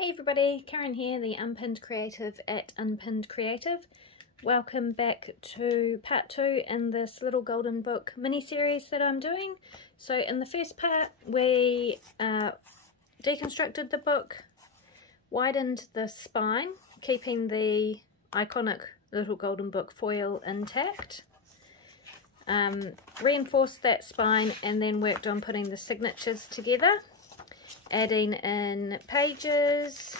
Hey everybody, Karen here, the Unpinned Creative at Unpinned Creative. Welcome back to part 2 in this little golden book mini-series that I'm doing. So in the first part we deconstructed the book, widened the spine, keeping the iconic little golden book foil intact, reinforced that spine and then worked on putting the signatures together, adding in pages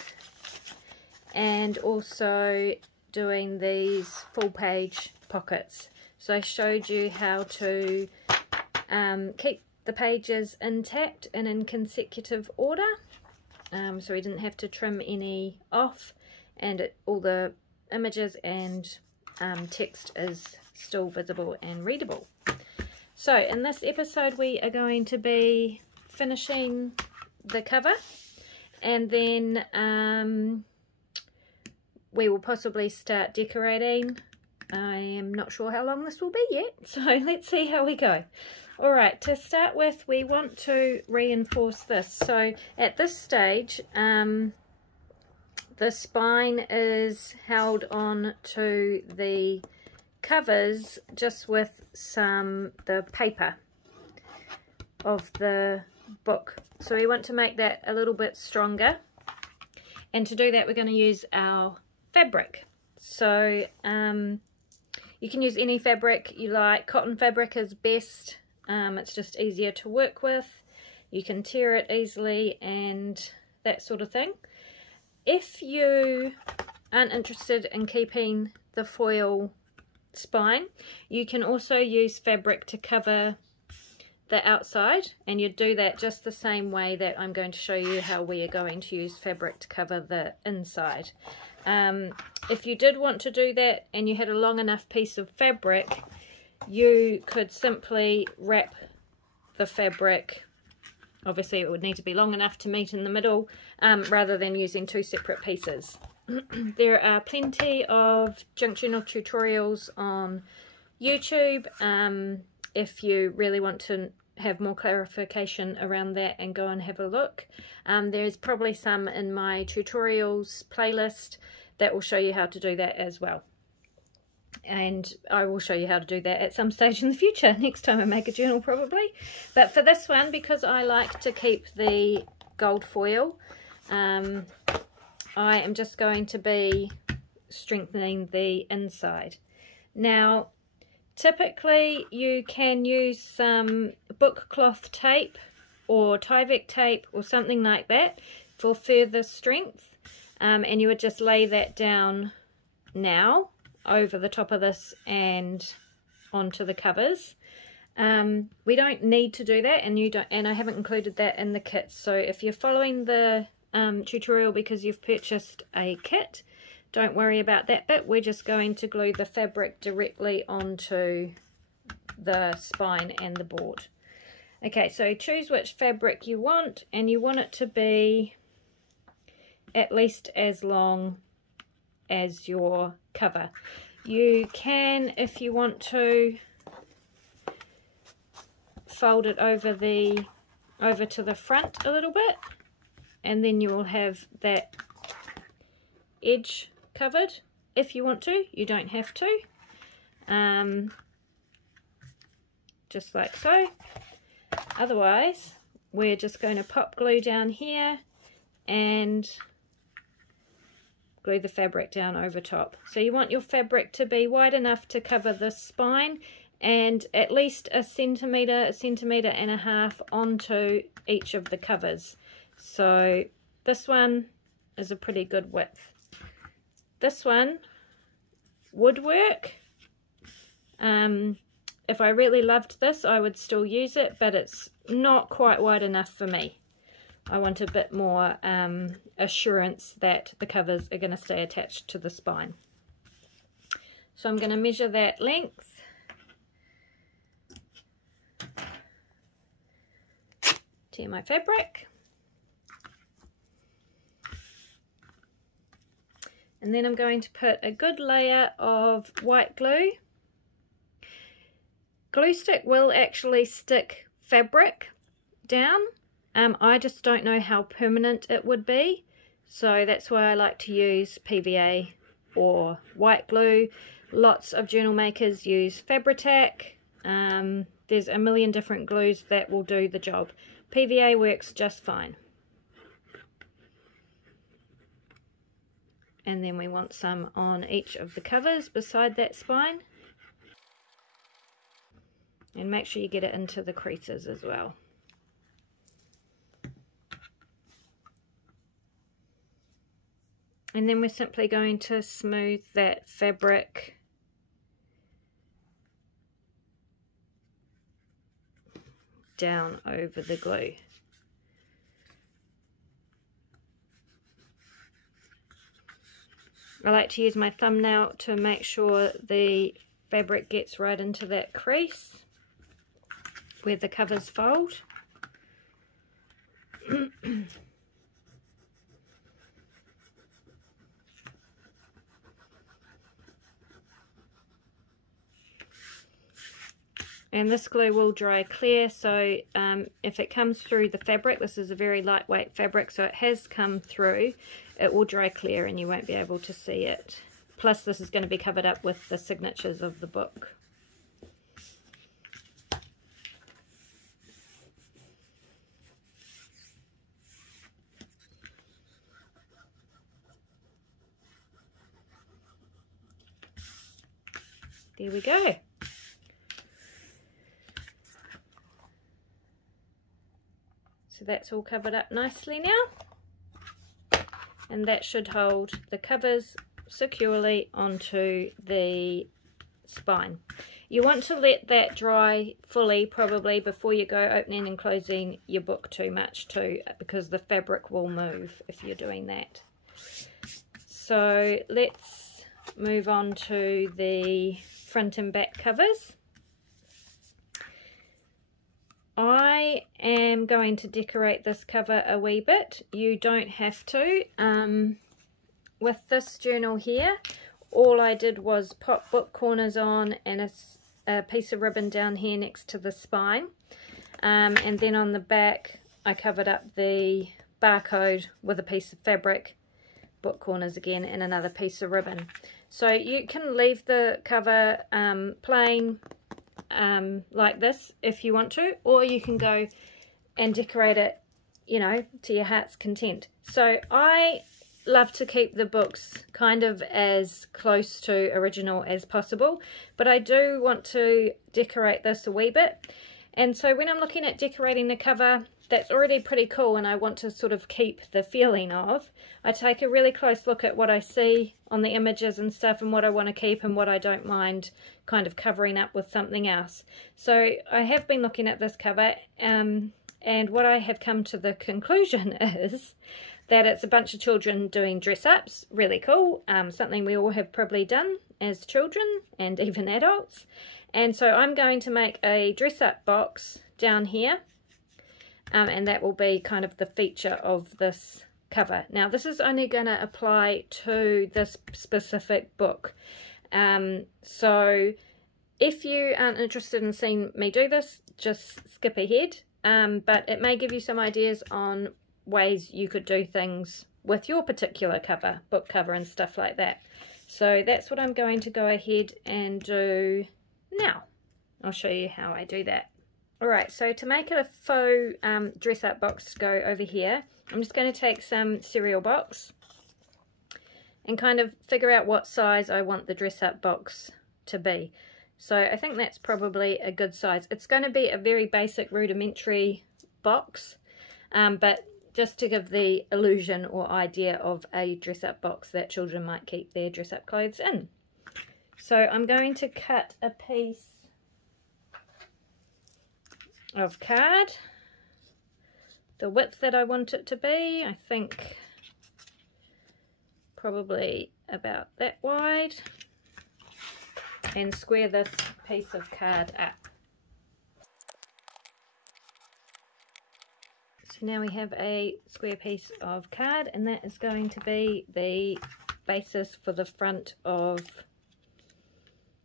and also doing these full page pockets. So I showed you how to keep the pages intact and in consecutive order, so we didn't have to trim any off, and all the images and text is still visible and readable. So in this episode we are going to be finishing the cover, and then we will possibly start decorating. I am not sure how long this will be yet, so let's see how we go. Alright, to start with we want to reinforce this. So at this stage the spine is held on to the covers just with the paper of the book. So we want to make that a little bit stronger, and to do that we're going to use our fabric. So you can use any fabric you like. Cotton fabric is best, it's just easier to work with, you can tear it easily and that sort of thing. If you aren't interested in keeping the foil spine, you can also use fabric to cover the outside, and you do that just the same way that I'm going to show you how we are going to use fabric to cover the inside. If you did want to do that and you had a long enough piece of fabric, you could simply wrap the fabric. Obviously it would need to be long enough to meet in the middle, rather than using two separate pieces. There are plenty of junk journal tutorials on YouTube if you really want to have more clarification around that, and go and have a look. There's probably some in my tutorials playlist that will show you how to do that as well, and I will show you how to do that at some stage in the future, next time I make a journal probably. But for this one, because I like to keep the gold foil, I am just going to be strengthening the inside. Now typically you can use some book cloth tape or Tyvek tape or something like that for further strength, and you would just lay that down now over the top of this and onto the covers. We don't need to do that, and I haven't included that in the kit. So if you're following the tutorial because you've purchased a kit, don't worry about that bit. We're just going to glue the fabric directly onto the spine and the board. Okay, so choose which fabric you want, and you want it to be at least as long as your cover. You can, if you want to, fold it over to the front a little bit, and then you will have that edge covered if you want to. You don't have to, just like so. Otherwise we're just going to pop glue down here and glue the fabric down over top. So you want your fabric to be wide enough to cover the spine, and at least a centimetre and a half onto each of the covers. So this one is a pretty good width. This one would work. If I really loved this, I would still use it, but it's not quite wide enough for me. I want a bit more assurance that the covers are going to stay attached to the spine. So I'm going to measure that length. Tear my fabric. And then I'm going to put a good layer of white glue. Glue stick will actually stick fabric down. I just don't know how permanent it would be, So that's why I like to use PVA or white glue. Lots of journal makers use Fabri-Tac. There's a million different glues that will do the job. PVA works just fine. And then we want some on each of the covers beside that spine. And make sure you get it into the creases as well. And then we're simply going to smooth that fabric down over the glue. I like to use my thumbnail to make sure the fabric gets right into that crease where the covers fold. And this glue will dry clear, so if it comes through the fabric, this is a very lightweight fabric, so it has come through, it will dry clear and you won't be able to see it. Plus this is going to be covered up with the signatures of the book. There we go. So that's all covered up nicely now. And that should hold the covers securely onto the spine. You want to let that dry fully probably before you go opening and closing your book too much too, because the fabric will move if you're doing that. So let's move on to the front and back covers. I am going to decorate this cover a wee bit. You don't have to. With this journal here, all I did was pop book corners on and a piece of ribbon down here next to the spine. And then on the back, I covered up the barcode with a piece of fabric, book corners again, and another piece of ribbon. So you can leave the cover plain like this if you want to, or you can go and decorate it, you know, to your heart's content. So I love to keep the books kind of as close to original as possible, but I do want to decorate this a wee bit. And so when I'm looking at decorating the cover that's already pretty cool and I want to sort of keep the feeling of, I take a really close look at what I see on the images and stuff and what I want to keep and what I don't mind kind of covering up with something else. So I have been looking at this cover and what I have come to the conclusion is that it's a bunch of children doing dress-ups, really cool, something we all have probably done as children and even adults. And so I'm going to make a dress-up box down here, and that will be kind of the feature of this cover. Now this is only going to apply to this specific book. So if you aren't interested in seeing me do this, just skip ahead. But it may give you some ideas on ways you could do things with your particular cover, book cover and stuff like that. So that's what I'm going to go ahead and do now. I'll show you how I do that. Alright, so to make it a faux dress-up box to go over here, I'm just going to take some cereal box and kind of figure out what size I want the dress-up box to be. So I think that's probably a good size. It's going to be a very basic rudimentary box, but just to give the illusion or idea of a dress-up box that children might keep their dress-up clothes in. So I'm going to cut a piece of card, the width that I want it to be, I think probably about that wide, and square this piece of card up. So now we have a square piece of card, and that is going to be the basis for the front of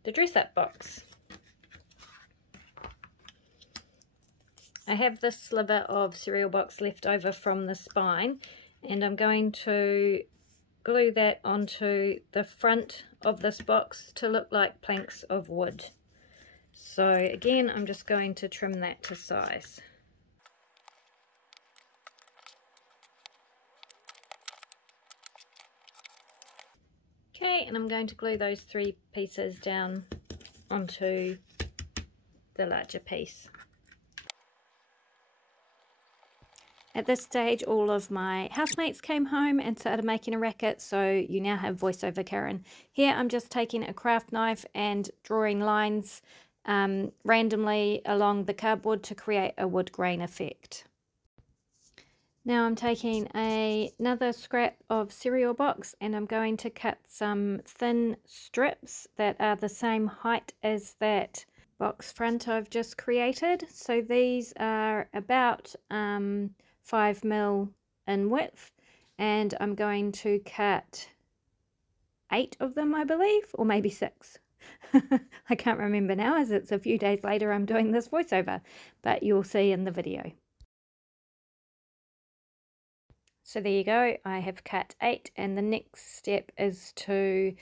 the dress-up box. I have this sliver of cereal box left over from the spine, and I'm going to glue that onto the front of this box to look like planks of wood. So again, I'm just going to trim that to size. Okay, and I'm going to glue those 3 pieces down onto the larger piece. At this stage, all of my housemates came home and started making a racket, so you now have voiceover Karen. Here I'm just taking a craft knife and drawing lines randomly along the cardboard to create a wood grain effect. Now I'm taking another scrap of cereal box and I'm going to cut some thin strips that are the same height as that box front I've just created. So these are about 5mm in width, and I'm going to cut 8 of them, I believe, or maybe 6. I can't remember now, as it's a few days later I'm doing this voiceover, but you'll see in the video. So there you go, I have cut 8, and the next step is to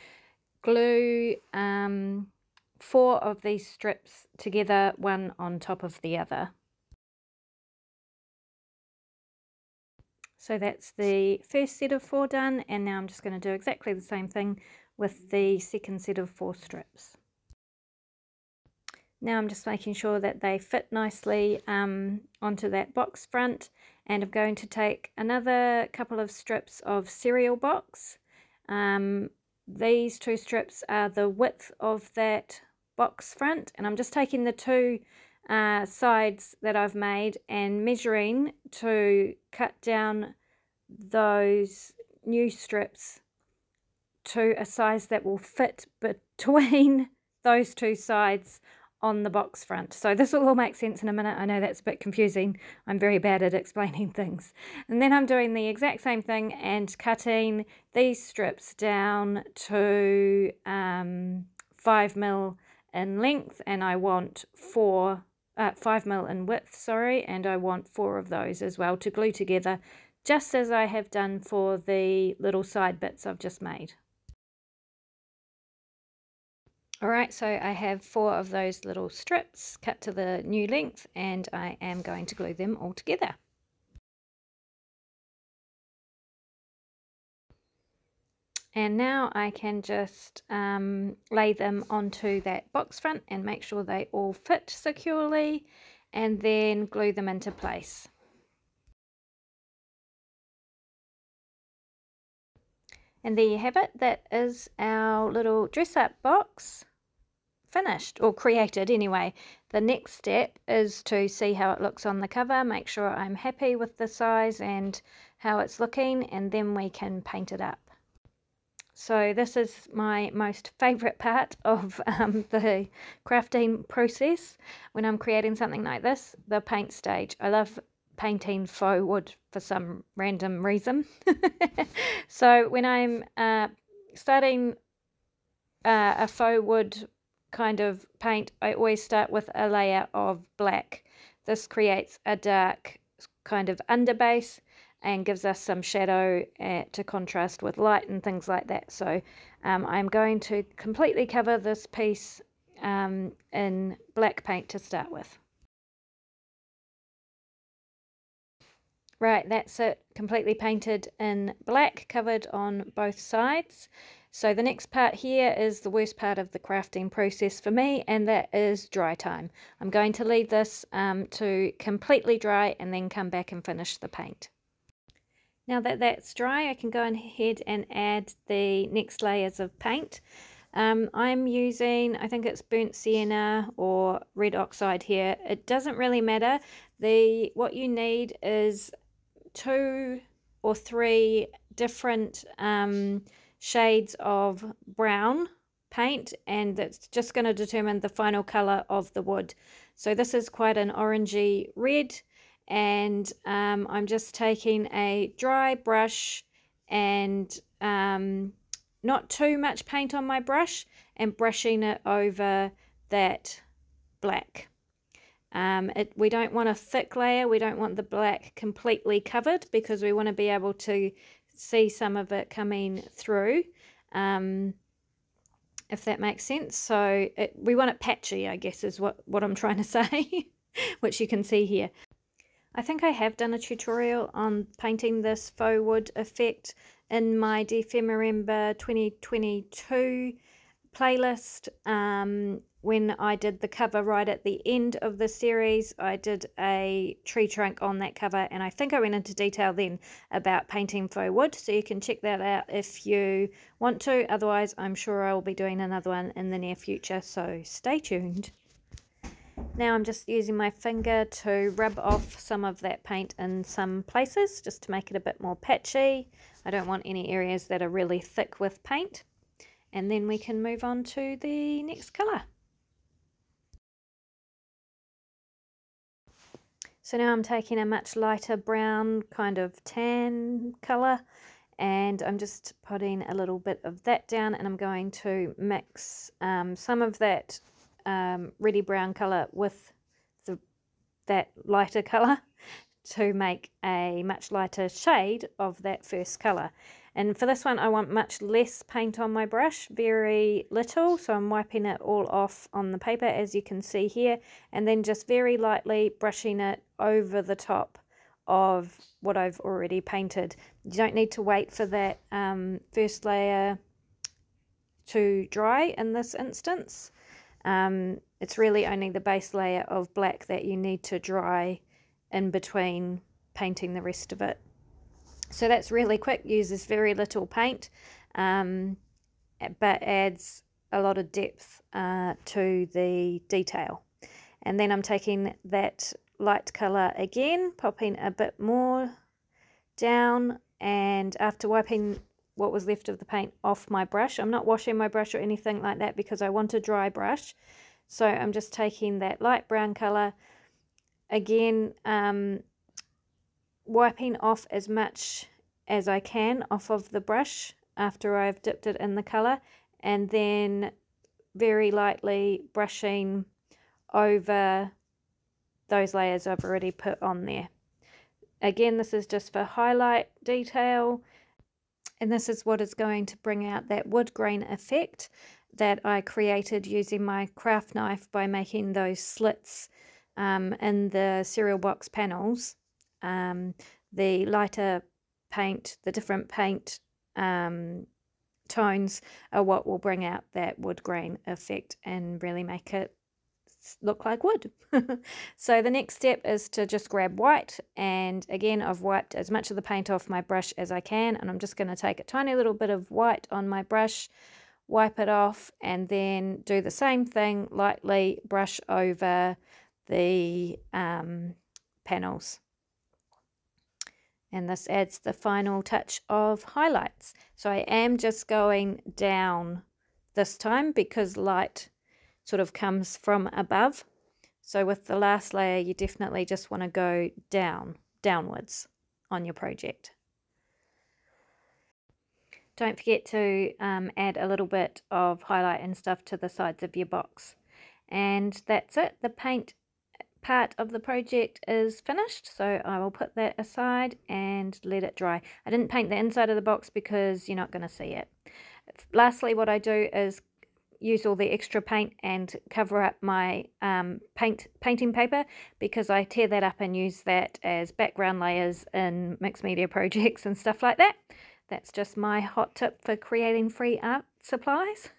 glue 4 of these strips together, one on top of the other. So that's the first set of 4 done, and now I'm just going to do exactly the same thing with the second set of 4 strips. Now I'm just making sure that they fit nicely onto that box front, and I'm going to take another couple of strips of cereal box. These 2 strips are the width of that box front, and I'm just taking the 2 sides that I've made and measuring to cut down those new strips to a size that will fit between those 2 sides on the box front. So this will all make sense in a minute. I know that's a bit confusing. I'm very bad at explaining things. And then I'm doing the exact same thing and cutting these strips down to 5mm in length, and I want 5mm in width, sorry, and I want 4 of those as well to glue together, just as I have done for the little side bits I've just made. Alright, so I have 4 of those little strips cut to the new length, and I am going to glue them all together. And now I can just lay them onto that box front and make sure they all fit securely, and then glue them into place. And there you have it. That is our little dress-up box finished, or created anyway. The next step is to see how it looks on the cover, make sure I'm happy with the size and how it's looking, and then we can paint it up. So this is my most favourite part of the crafting process when I'm creating something like this, the paint stage. I love painting faux wood for some random reason. So when I'm starting a faux wood kind of paint, I always start with a layer of black. This creates a dark kind of underbase and gives us some shadow to contrast with light and things like that. So I'm going to completely cover this piece in black paint to start with. Right, that's it, completely painted in black, covered on both sides. So the next part here is the worst part of the crafting process for me, and that is dry time. I'm going to leave this to completely dry and then come back and finish the paint. Now that that's dry, I can go ahead and add the next layers of paint. I'm using, I think it's burnt sienna or red oxide here. It doesn't really matter. What you need is 2 or 3 different shades of brown paint, and that's just going to determine the final color of the wood. So this is quite an orangey red, and I'm just taking a dry brush and not too much paint on my brush and brushing it over that black. We don't want a thick layer, we don't want the black completely covered, because we want to be able to see some of it coming through, if that makes sense. So we want it patchy, I guess, is what I'm trying to say, which you can see here. I think I have done a tutorial on painting this faux wood effect in my Defemerember 2022 playlist. When I did the cover right at the end of the series, I did a tree trunk on that cover, and I think I went into detail then about painting faux wood, so you can check that out if you want to. Otherwise, I'm sure I will be doing another one in the near future, so stay tuned. Now I'm just using my finger to rub off some of that paint in some places, just to make it a bit more patchy. I don't want any areas that are really thick with paint. And then we can move on to the next colour. So now I'm taking a much lighter brown, kind of tan colour, and I'm just putting a little bit of that down, and I'm going to mix some of that reddy brown colour with that lighter colour to make a much lighter shade of that first colour. And for this one, I want much less paint on my brush, very little, so I'm wiping it all off on the paper, as you can see here, and then just very lightly brushing it over the top of what I've already painted. You don't need to wait for that first layer to dry in this instance. It's really only the base layer of black that you need to dry in between painting the rest of it. So that's really quick, uses very little paint, but adds a lot of depth to the detail. And then I'm taking that light colour again, popping a bit more down, and after wiping what was left of the paint off my brush, I'm not washing my brush or anything like that because I want a dry brush. So I'm just taking that light brown colour again, wiping off as much as I can off of the brush after I've dipped it in the colour, and then very lightly brushing over those layers I've already put on there. Again, this is just for highlight detail, and this is what is going to bring out that wood grain effect that I created using my craft knife by making those slits in the cereal box panels. The lighter paint, the different paint tones are what will bring out that wood grain effect and really make it look like wood. So the next step is to just grab white, and again I've wiped as much of the paint off my brush as I can, and I'm just going to take a tiny little bit of white on my brush, wipe it off, and then do the same thing, lightly brush over the panels. And this adds the final touch of highlights. So I am just going down this time because light sort of comes from above. So with the last layer, you definitely just want to go downwards on your project. Don't forget to add a little bit of highlight and stuff to the sides of your box. And that's it. The paint part of the project is finished, so I will put that aside and let it dry. I didn't paint the inside of the box because you're not going to see it. Lastly, what I do is use all the extra paint and cover up my painting paper, because I tear that up and use that as background layers in mixed media projects and stuff like that. That's just my hot tip for creating free art supplies.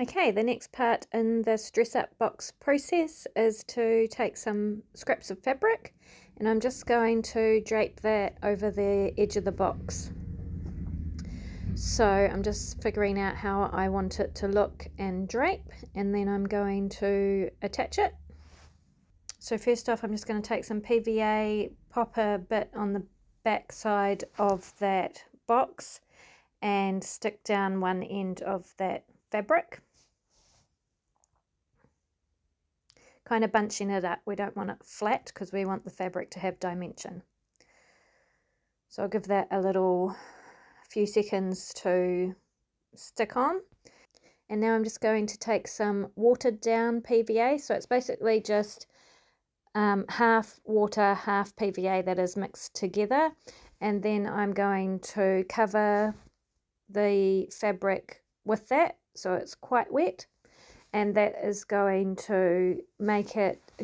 Okay, the next part in this dress up box process is to take some scraps of fabric, and I'm just going to drape that over the edge of the box. So I'm just figuring out how I want it to look and drape, and then I'm going to attach it. So first off, I'm just going to take some PVA, pop a bit on the back side of that box and stick down one end of that fabric, kind of bunching it up. We don't want it flat because we want the fabric to have dimension. So I'll give that a few seconds to stick on, And now I'm just going to take some watered down PVA. So it's basically just half water, half PVA that is mixed together. And then I'm going to cover the fabric with that, so it's quite wet. And that is going to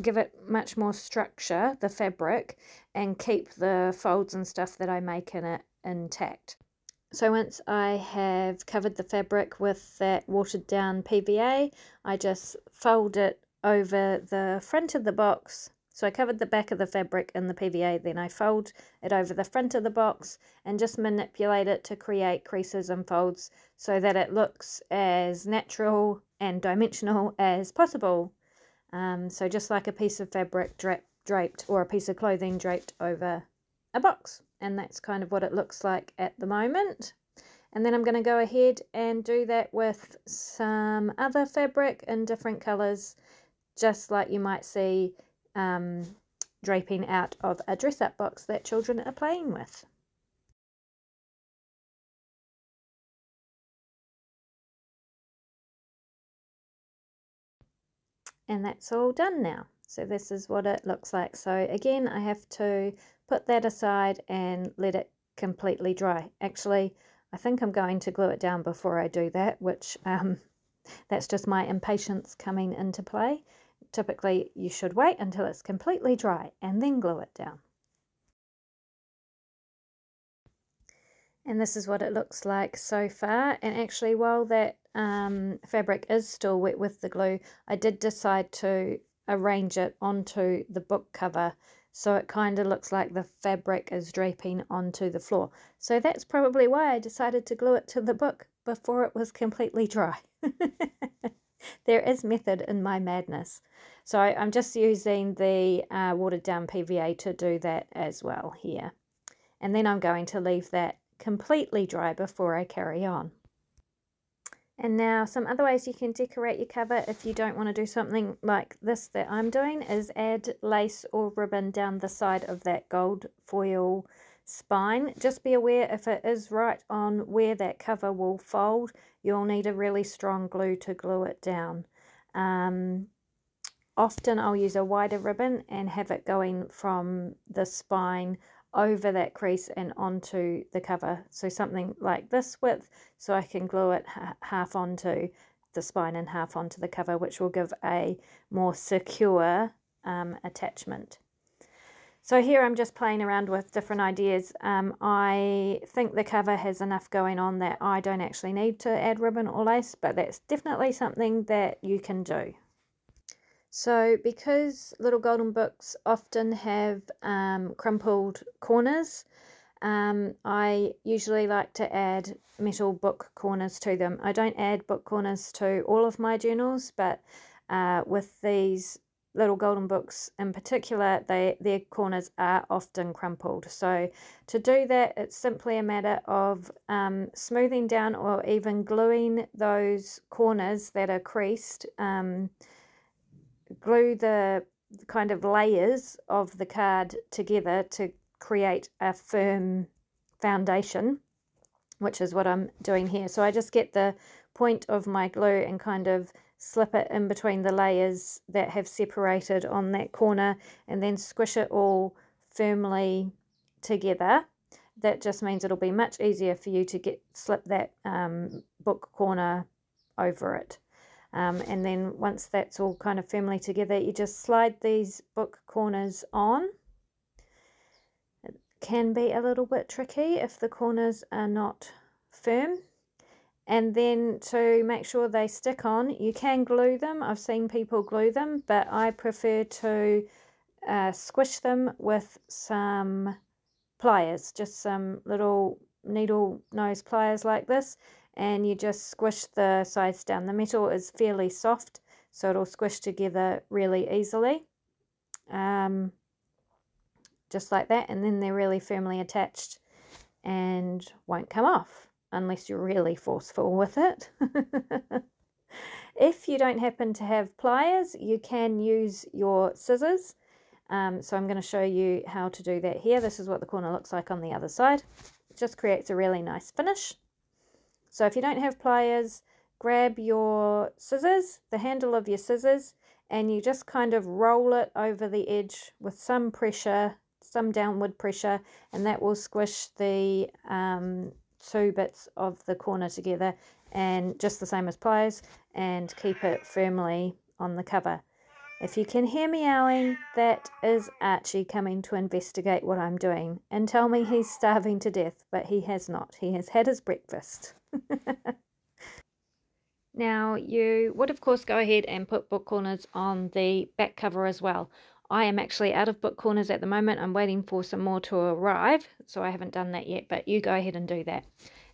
give it much more structure, the fabric, and keep the folds and stuff that I make in it intact. So once I have covered the fabric with that watered down PVA, I just fold it over the front of the box. So I covered the back of the fabric in the PVA, then I fold it over the front of the box and just manipulate it to create creases and folds so that it looks as natural and dimensional as possible. So just like a piece of fabric draped or a piece of clothing draped over a box. And that's kind of what it looks like at the moment. And then I'm going to go ahead and do that with some other fabric in different colours, just like you might see draping out of a dress-up box that children are playing with. And that's all done now. So this is what it looks like. So again, I have to put that aside and let it completely dry. Actually, I think I'm going to glue it down before I do that, which that's just my impatience coming into play. Typically, you should wait until it's completely dry and then glue it down. And this is what it looks like so far. And actually, while that fabric is still wet with the glue, I did decide to arrange it onto the book cover, so it kind of looks like the fabric is draping onto the floor. So that's probably why I decided to glue it to the book before it was completely dry. There is method in my madness. So I'm just using the watered down PVA to do that as well here. And then I'm going to leave that completely dry before I carry on. And now some other ways you can decorate your cover if you don't want to do something like this that I'm doing is add lace or ribbon down the side of that gold foil spine. Just be aware if it is right on where that cover will fold, you'll need a really strong glue to glue it down. Often I'll use a wider ribbon and have it going from the spine over that crease and onto the cover. So something like this width, so I can glue it half onto the spine and half onto the cover, which will give a more secure attachment. So here I'm just playing around with different ideas. I think the cover has enough going on that I don't actually need to add ribbon or lace, but that's definitely something that you can do. So because little golden books often have crumpled corners, I usually like to add metal book corners to them. I don't add book corners to all of my journals, but with these little golden books in particular, their corners are often crumpled. So to do that, it's simply a matter of smoothing down or even gluing those corners that are creased. Glue the kind of layers of the card together to create a firm foundation, which is what I'm doing here. So I just get the point of my glue and kind of slip it in between the layers that have separated on that corner and then squish it all firmly together. That just means it'll be much easier for you to slip that book corner over it. And then once that's all kind of firmly together, you just slide these book corners on. It can be a little bit tricky if the corners are not firm. And then to make sure they stick on, you can glue them. I've seen people glue them, but I prefer to squish them with some pliers, just some little needle nose pliers like this. And you just squish the sides down. The metal is fairly soft, so it'll squish together really easily. Just like that, and then they're really firmly attached and won't come off unless you're really forceful with it. If you don't happen to have pliers, you can use your scissors. So I'm going to show you how to do that here. This is what the corner looks like on the other side. It just creates a really nice finish. So if you don't have pliers, grab your scissors, the handle of your scissors, and you just kind of roll it over the edge with some pressure, some downward pressure, and that will squish the two bits of the corner together, and just the same as pliers, and keep it firmly on the cover. If you can hear meowing, that is Archie coming to investigate what I'm doing and tell me he's starving to death, but he has not. He has had his breakfast. Now, you would of course go ahead and put book corners on the back cover as well. I am actually out of book corners at the moment. I'm waiting for some more to arrive, so I haven't done that yet, but you go ahead and do that.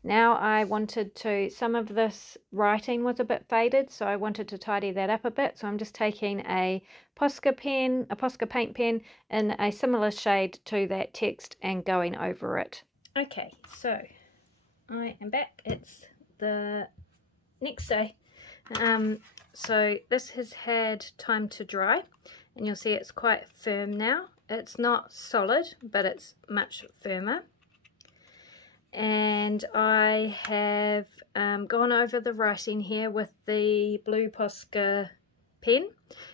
Now I wanted to, some of this writing was a bit faded, so I wanted to tidy that up a bit. So I'm just taking a Posca pen, a Posca paint pen in a similar shade to that text and going over it. Okay, so I am back. It's the next day. So this has had time to dry, and you'll see it's quite firm now. It's not solid, but it's much firmer. And I have gone over the writing here with the blue Posca pen.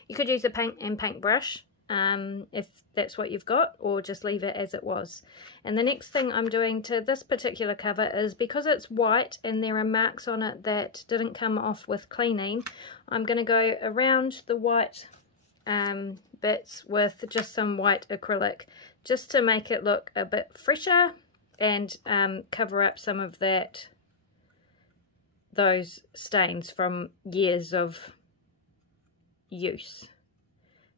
You could use a paintbrush if that's what you've got, or just leave it as it was. And the next thing I'm doing to this particular cover is, because it's white and there are marks on it that didn't come off with cleaning, I'm going to go around the white bits with just some white acrylic, just to make it look a bit fresher and cover up some of those stains from years of use.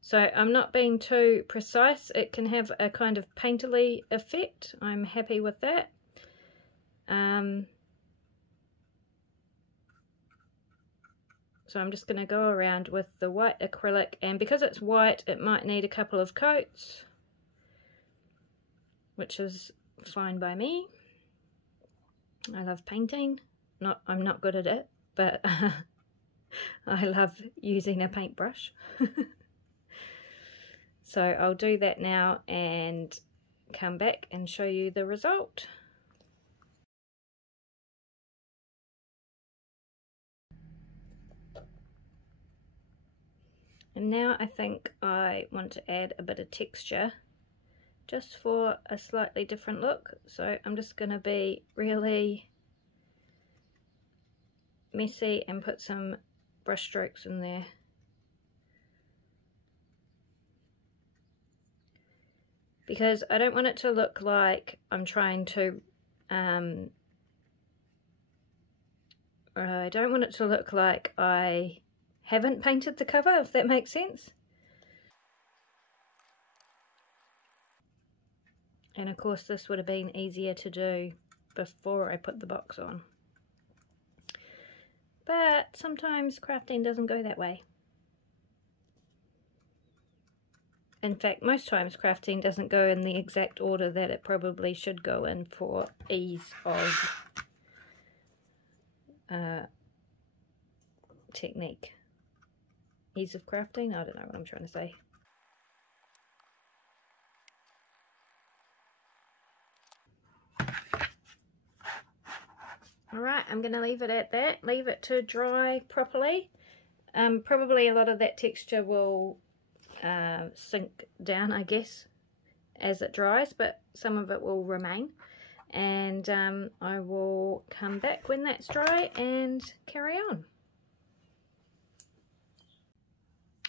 So I'm not being too precise. It can have a kind of painterly effect. I'm happy with that. So I'm just going to go around with the white acrylic, and because it's white it might need a couple of coats, which is fine by me. I love painting. I'm not good at it, but I love using a paintbrush. So I'll do that now and come back and show you the result. And now I think I want to add a bit of texture, just for a slightly different look. So I'm just going to be really messy and put some brush strokes in there. Because I don't want it to look like I'm trying to, I don't want it to look like I haven't painted the cover, if that makes sense. And of course this would have been easier to do before I put the box on. But sometimes crafting doesn't go that way. In fact, most times crafting doesn't go in the exact order that it probably should go in for ease of technique. Ease of crafting? I don't know what I'm trying to say. Alright, I'm going to leave it at that. Leave it to dry properly. Probably a lot of that texture will sink down, I guess, as it dries, but some of it will remain. And I will come back when that's dry and carry on.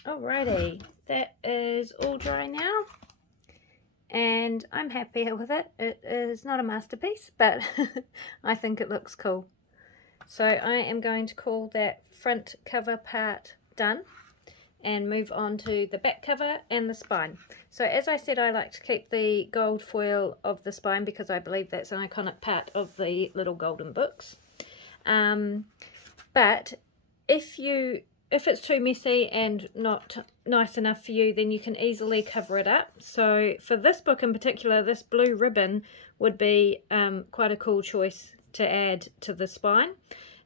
Alrighty, that is all dry now, and I'm happier with it. It is not a masterpiece, but I think it looks cool. So I am going to call that front cover part done and move on to the back cover and the spine. So as I said, I like to keep the gold foil of the spine because I believe that's an iconic part of the little golden books. But if it's too messy and not nice enough for you, then you can easily cover it up. So for this book in particular, this blue ribbon would be quite a cool choice to add to the spine.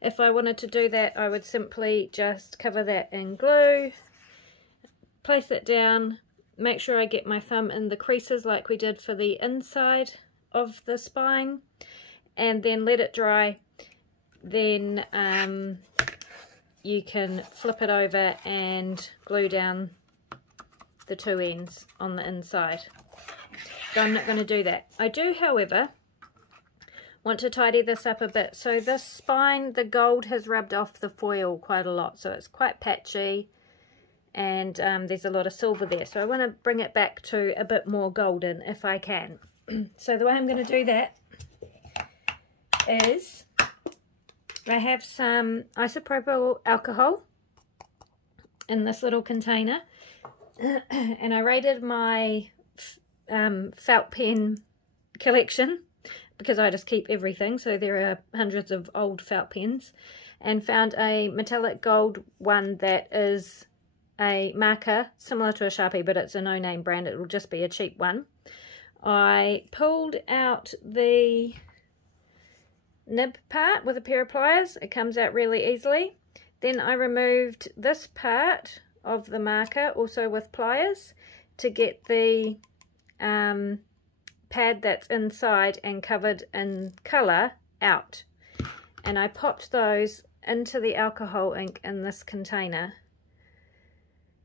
If I wanted to do that, I would simply just cover that in glue, place it down, make sure I get my thumb in the creases like we did for the inside of the spine, and then let it dry. Then you can flip it over and glue down the two ends on the inside. So I'm not going to do that. I do, however, want to tidy this up a bit. So this spine, the gold has rubbed off the foil quite a lot, so it's quite patchy, and there's a lot of silver there. So I want to bring it back to a bit more golden if I can. So the way I'm going to do that is I have some isopropyl alcohol in this little container, and I raided my felt pen collection because I just keep everything, so there are hundreds of old felt pens, and found a metallic gold one that is a marker similar to a Sharpie, but it's a no-name brand. It will just be a cheap one. I pulled out the nib part with a pair of pliers. It comes out really easily. Then I removed this part of the marker also with pliers to get the pad that's inside and covered in colour out. And I popped those into the alcohol ink in this container.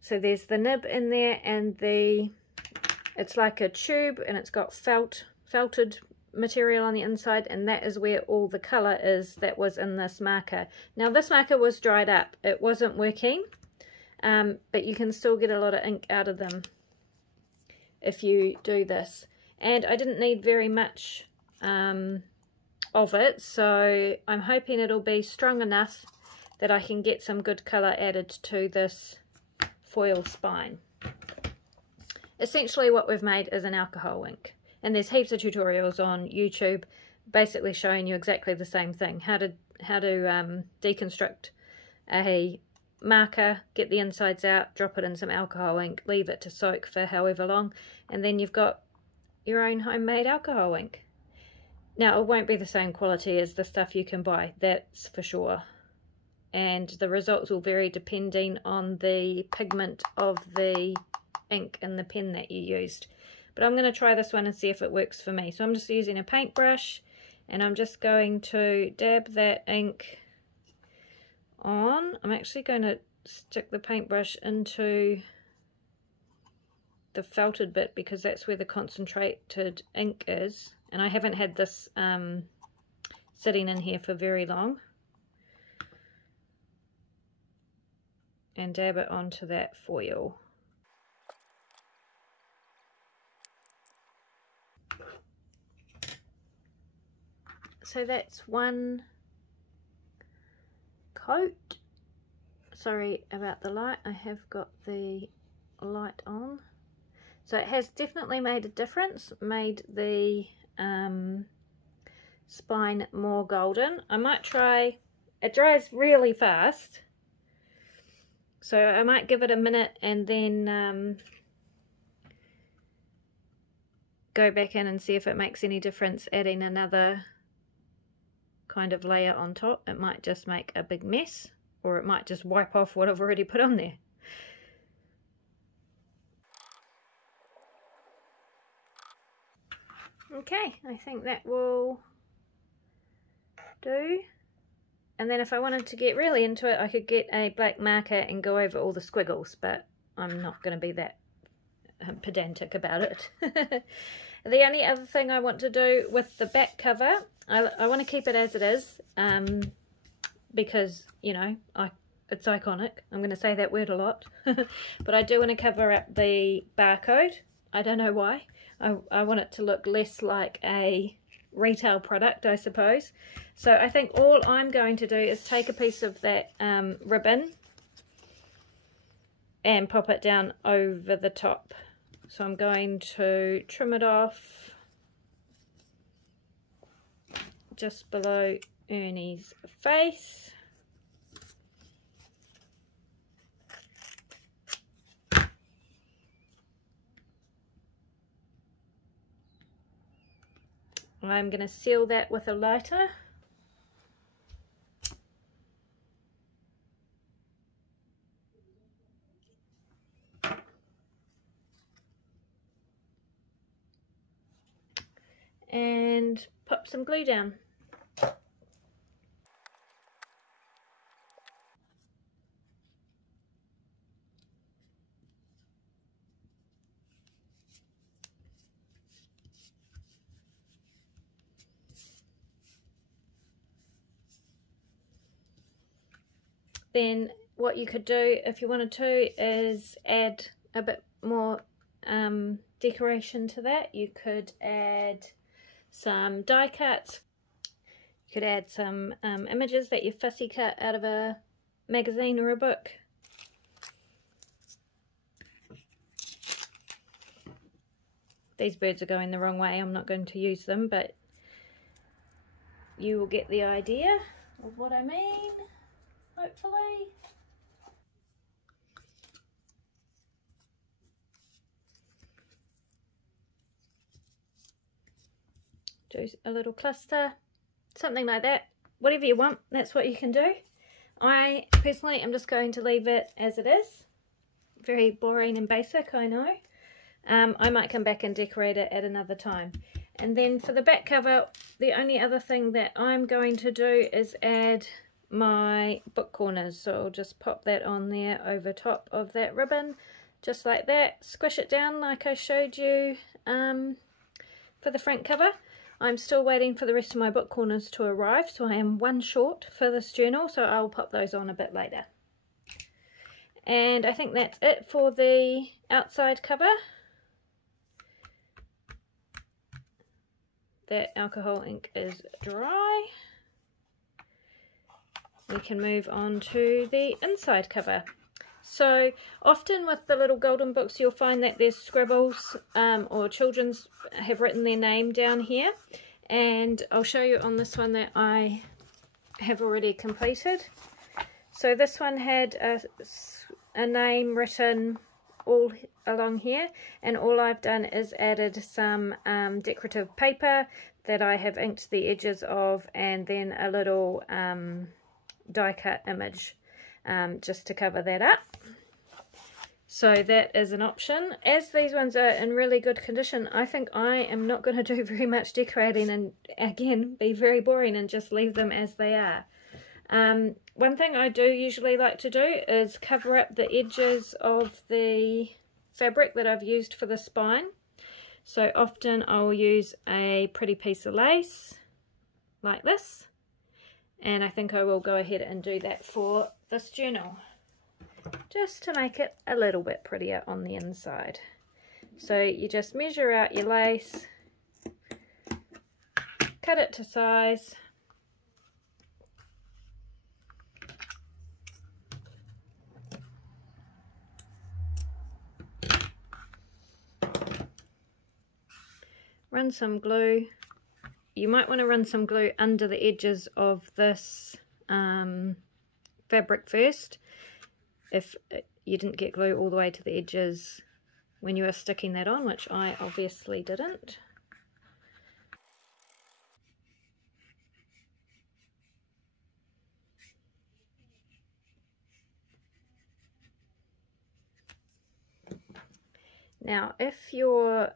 So there's the nib in there, and it's like a tube, and it's got felted material on the inside, and that is where all the colour is that was in this marker. Now this marker was dried up, it wasn't working, but you can still get a lot of ink out of them if you do this. And I didn't need very much of it, so I'm hoping it'll be strong enough that I can get some good colour added to this foil spine. Essentially what we've made is an alcohol ink, and there's heaps of tutorials on YouTube basically showing you exactly the same thing, how to deconstruct a marker, get the insides out, drop it in some alcohol ink, leave it to soak for however long, and then you've got your own homemade alcohol ink. Now it won't be the same quality as the stuff you can buy, that's for sure, and the results will vary depending on the pigment of the ink in the pen that you used. But I'm going to try this one and see if it works for me. So I'm just using a paintbrush, and I'm just going to dab that ink on. I'm actually going to stick the paintbrush into the felted bit because that's where the concentrated ink is, and I haven't had this sitting in here for very long. And dab it onto that foil. So that's one coat. Sorry about the light, I have got the light on. So it has definitely made a difference, made the spine more golden. I might try, it dries really fast, so I might give it a minute and then go back in and see if it makes any difference adding another kind of layer on top. It might just make a big mess, or it might just wipe off what I've already put on there. Okay, I think that will do. And then if I wanted to get really into it, I could get a black marker and go over all the squiggles, but I'm not going to be that pedantic about it. The only other thing I want to do with the back cover, I want to keep it as it is, because, you know, it's iconic. I'm going to say that word a lot. But I do want to cover up the barcode. I don't know why. I want it to look less like a retail product, I suppose. So I think all I'm going to do is take a piece of that ribbon and pop it down over the top. So I'm going to trim it off just below Ernie's face. I'm going to seal that with a lighter. And pop some glue down. then what you could do if you wanted to is add a bit more decoration to that. You could add some die cuts. You could add some images that you fussy cut out of a magazine or a book. These birds are going the wrong way. I'm not going to use them, but you will get the idea of what I mean, hopefully. Do a little cluster, something like that. Whatever you want, that's what you can do. I personally am just going to leave it as it is. Very boring and basic, I know. I might come back and decorate it at another time. And then for the back cover, the only other thing that I'm going to do is add my book corners. So I'll just pop that on there over top of that ribbon, just like that. Squish it down like I showed you for the front cover. I'm still waiting for the rest of my book corners to arrive, so I am one short for this journal, so I'll pop those on a bit later. And I think that's it for the outside cover. That alcohol ink is dry. We can move on to the inside cover. So often with the little golden books you'll find that there's scribbles or children's have written their name down here, and I'll show you on this one that I have already completed. So this one had a name written all along here, and all I've done is added some decorative paper that I have inked the edges of, and then a little die cut image just to cover that up. So that is an option. As these ones are in really good condition, I think I am not going to do very much decorating and again be very boring and just leave them as they are. One thing I do usually like to do is cover up the edges of the fabric that I've used for the spine. So often I'll use a pretty piece of lace like this, and I think I will go ahead and do that for this journal, just to make it a little bit prettier on the inside. So you just measure out your lace, cut it to size, run some glue. You might want to run some glue under the edges of this fabric first, if you didn't get glue all the way to the edges when you were sticking that on, which I obviously didn't. Now if your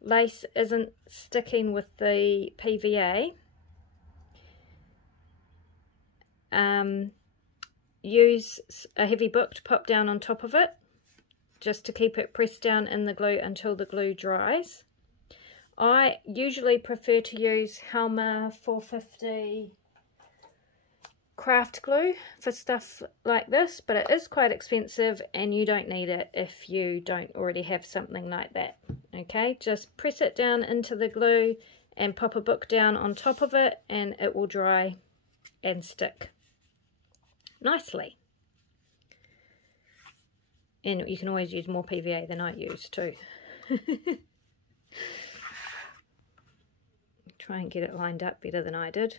lace isn't sticking with the PVA, use a heavy book to pop down on top of it, just to keep it pressed down in the glue until the glue dries. I usually prefer to use Halma 450 craft glue for stuff like this, but it is quite expensive and you don't need it if you don't already have something like that. Okay, just press it down into the glue and pop a book down on top of it, and it will dry and stick nicely. And you can always use more PVA than I use too. Try and get it lined up better than I did.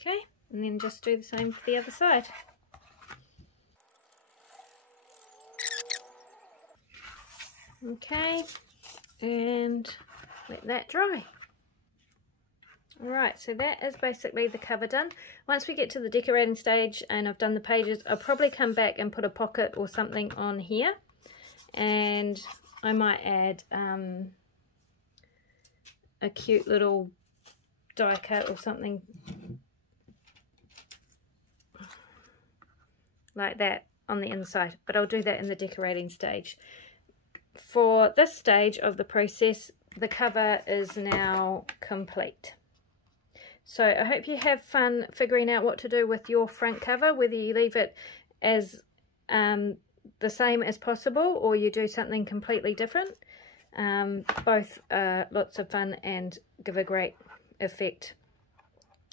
Okay, and then just do the same for the other side. Okay, and let that dry. Alright, so that is basically the cover done. Once we get to the decorating stage and I've done the pages, I'll probably come back and put a pocket or something on here, and I might add a cute little die cut or something like that on the inside, but I'll do that in the decorating stage. For this stage of the process, the cover is now complete. So I hope you have fun figuring out what to do with your front cover, whether you leave it as the same as possible or you do something completely different. Both are lots of fun and give a great effect.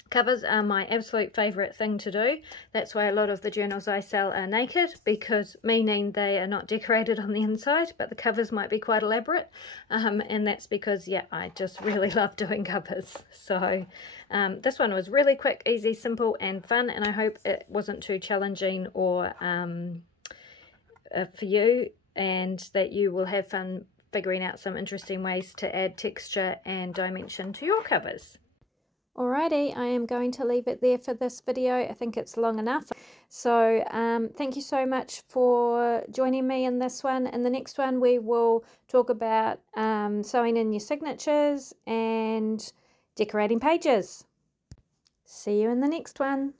Covers are my absolute favourite thing to do. That's why a lot of the journals I sell are naked, because meaning they are not decorated on the inside, but the covers might be quite elaborate, and that's because, yeah, I just really love doing covers. So this one was really quick, easy, simple and fun, and I hope it wasn't too challenging or for you, and that you will have fun figuring out some interesting ways to add texture and dimension to your covers. Alrighty, I am going to leave it there for this video. I think it's long enough. So thank you so much for joining me in this one. In the next one, we will talk about sewing in your signatures and decorating pages. See you in the next one.